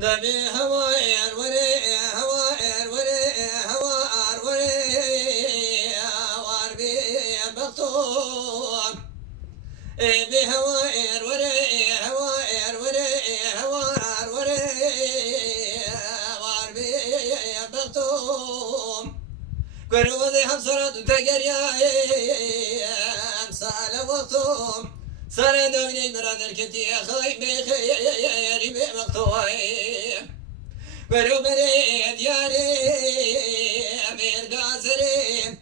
نبي هواير وري هواير وري هوار وري هوار بي بطوم بهواير وري هواير وري هوار وري هوار بي بطوم قالوا ذي حصرت تقريا امثال وطوم صار دوني مراد الكتي خاي بخير بمقطوعي قالوا بريد ياري امير قاسري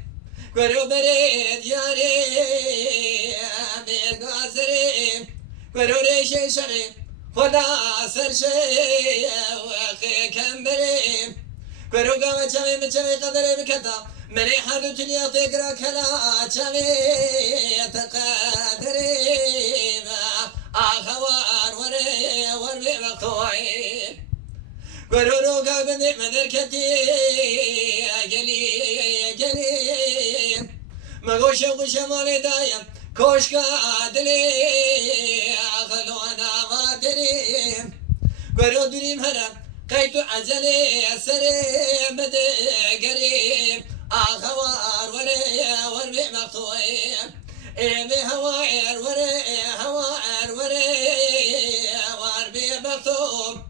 قالوا بريد ياري امير قاسري قالوا ريشي شري خدا سر شي واخي كمبري قالوا قامت شمي من شمي قدري بكتا مني حدو تليا تقرا كلا شمي تقدري ما اخوار وري وربي مقطوعي قالوا له قابني من الكتي قلي ما غوش غوش مالي دايم كوش قادلي خلونا غادري قالوا دريم هرم قيت عزلي سري بدي قريب اخوار وري وربي مقطوعي إيمي هواير وري هواير وري وربي مقطوم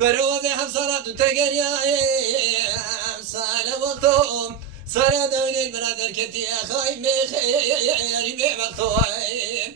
قالوا ذي حصرت تقريا امثال وقتهم صار دوني برادر كتي خايمي خيري بمقطوعي